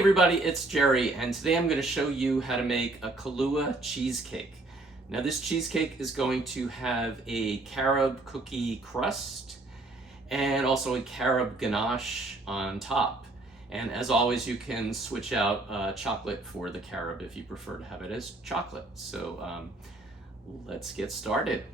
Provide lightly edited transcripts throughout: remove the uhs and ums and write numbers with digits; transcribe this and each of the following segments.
everybody, it's Jerry, and today I'm going to show you how to make a Kahlua cheesecake. Now this cheesecake is going to have a carob cookie crust and also a carob ganache on top. And as always, you can switch out chocolate for the carob if you prefer to have it as chocolate. So let's get started.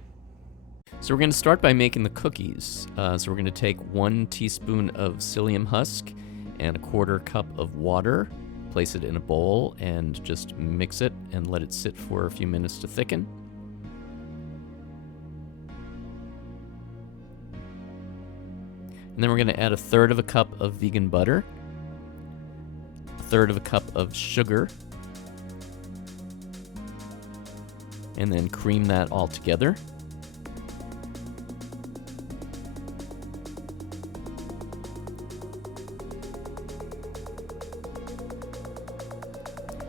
So we're going to start by making the cookies. So we're going to take 1 teaspoon of psyllium husk and a 1/4 cup of water, place it in a bowl and just mix it and let it sit for a few minutes to thicken. And then we're going to add 1/3 cup of vegan butter, 1/3 cup of sugar, and then cream that all together.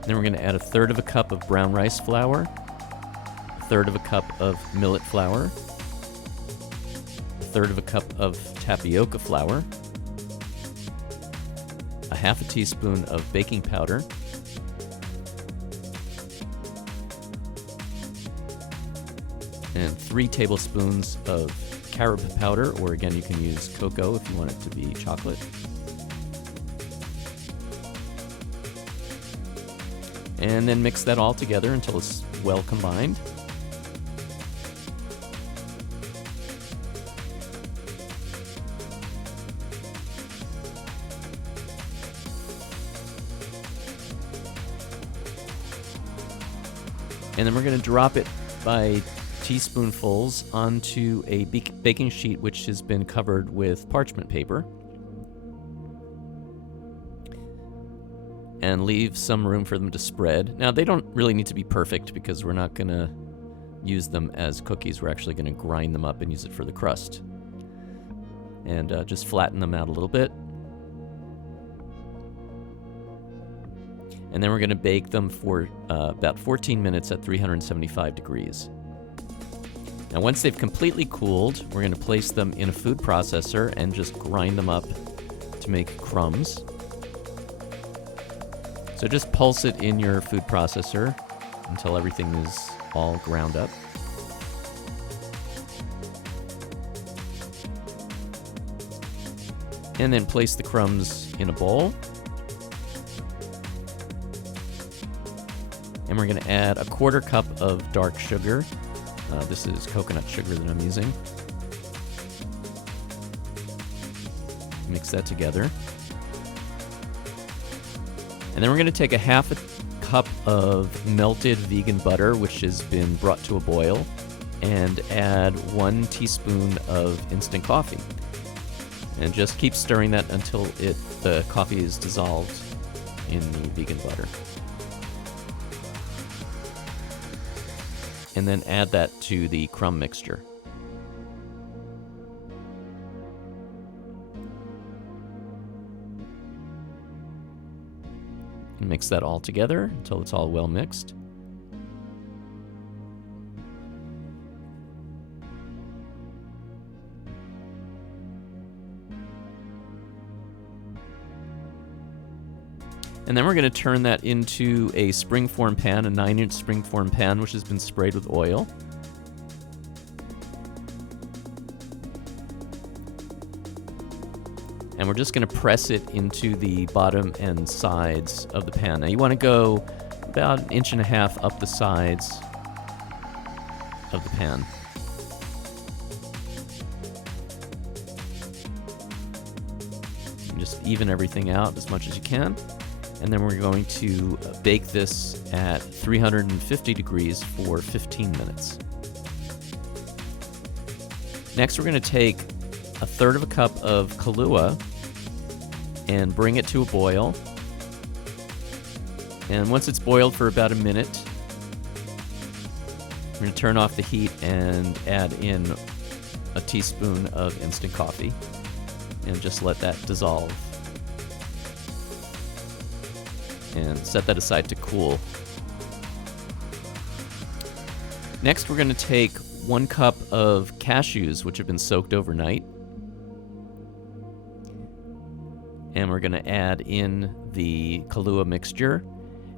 Then we're going to add 1/3 cup of brown rice flour, 1/3 cup of millet flour, 1/3 cup of tapioca flour, 1/2 teaspoon of baking powder, and 3 tablespoons of carob powder, or again you can use cocoa if you want it to be chocolate. And then mix that all together until it's well combined. And then we're going to drop it by teaspoonfuls onto a baking sheet which has been covered with parchment paper. And leave some room for them to spread. Now, they don't really need to be perfect because we're not going to use them as cookies. We're actually going to grind them up and use it for the crust. And just flatten them out a little bit. And then we're going to bake them for about 14 minutes at 375 degrees. Now, once they've completely cooled, we're going to place them in a food processor and just grind them up to make crumbs. So just pulse it in your food processor until everything is all ground up. And then place the crumbs in a bowl. And we're going to add 1/4 cup of dark sugar. This is coconut sugar that I'm using. Mix that together. And then we're going to take 1/2 cup of melted vegan butter, which has been brought to a boil, and add 1 teaspoon of instant coffee. And just keep stirring that until the coffee is dissolved in the vegan butter. And then add that to the crumb mixture. And mix that all together until it's all well mixed. And then we're going to turn that into a springform pan, a 9-inch springform pan, which has been sprayed with oil. And we're just going to press it into the bottom and sides of the pan. Now you want to go about 1.5 inches up the sides of the pan. And just even everything out as much as you can. And then we're going to bake this at 350 degrees for 15 minutes. Next, we're going to take 1/3 cup of Kahlua and bring it to a boil. And once it's boiled for about a minute, we're going to turn off the heat and add in a teaspoon of instant coffee and just let that dissolve. And set that aside to cool. Next, we're going to take 1 cup of cashews, which have been soaked overnight, And we're going to add in the Kahlua mixture.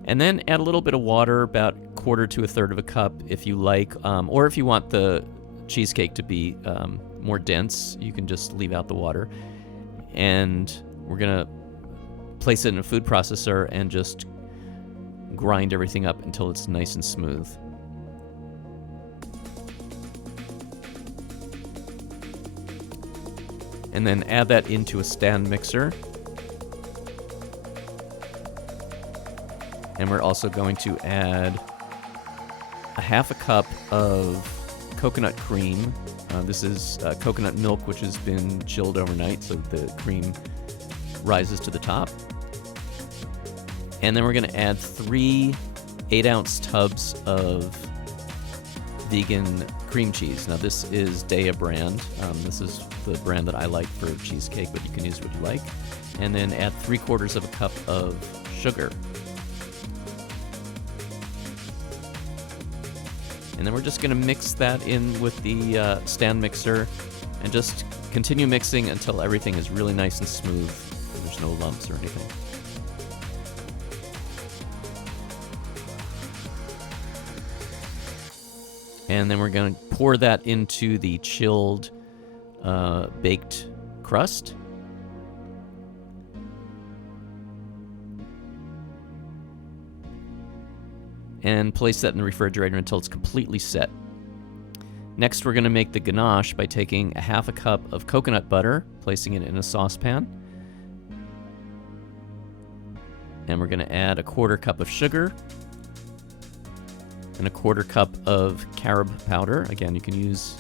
And then add a little bit of water, about 1/4 to 1/3 of a cup if you like. Or if you want the cheesecake to be more dense, you can just leave out the water. And we're going to place it in a food processor and just grind everything up until it's nice and smooth. And then add that into a stand mixer. And we're also going to add a 1/2 cup of coconut cream. This is coconut milk, which has been chilled overnight, so the cream rises to the top. And then we're going to add 3 8-ounce tubs of vegan cream cheese. Now this is Daya brand. This is the brand that I like for cheesecake, but you can use what you like. And then add 3/4 of a cup of sugar. And then we're just going to mix that in with the stand mixer and just continue mixing until everything is really nice and smooth and there's no lumps or anything. And then we're going to pour that into the chilled baked crust. And place that in the refrigerator until it's completely set. Next, we're going to make the ganache by taking a 1/2 cup of coconut butter, placing it in a saucepan. And we're going to add a 1/4 cup of sugar and a 1/4 cup of carob powder. Again, you can use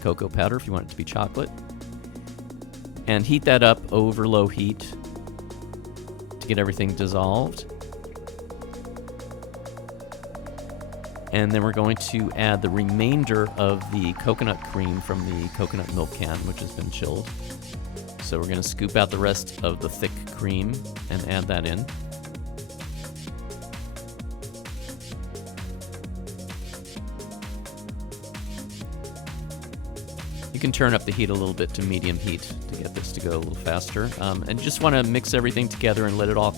cocoa powder if you want it to be chocolate. And heat that up over low heat to get everything dissolved. And then we're going to add the remainder of the coconut cream from the coconut milk can, which has been chilled. So we're going to scoop out the rest of the thick cream and add that in. You can turn up the heat a little bit to medium heat to get this to go a little faster. And you just want to mix everything together and let it all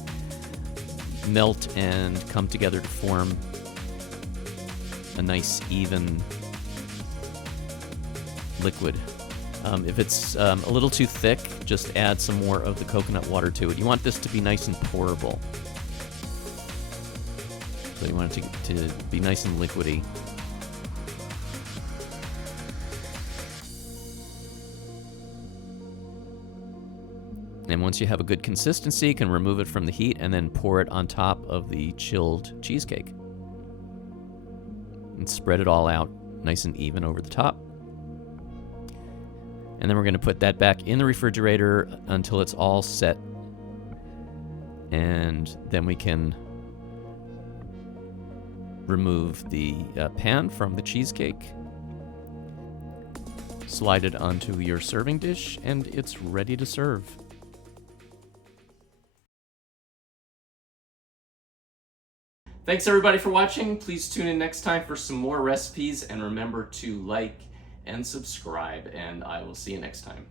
melt and come together to form a nice even liquid. If it's a little too thick, just add some more of the coconut water to it. You want this to be nice and pourable. So you want it to be nice and liquidy. And once you have a good consistency, you can remove it from the heat and then pour it on top of the chilled cheesecake. And spread it all out nice and even over the top. And then we're going to put that back in the refrigerator until it's all set. And then we can remove the pan from the cheesecake, slide it onto your serving dish, and it's ready to serve. Thanks everybody for watching. Please tune in next time for some more recipes, and remember to like and subscribe, and I will see you next time.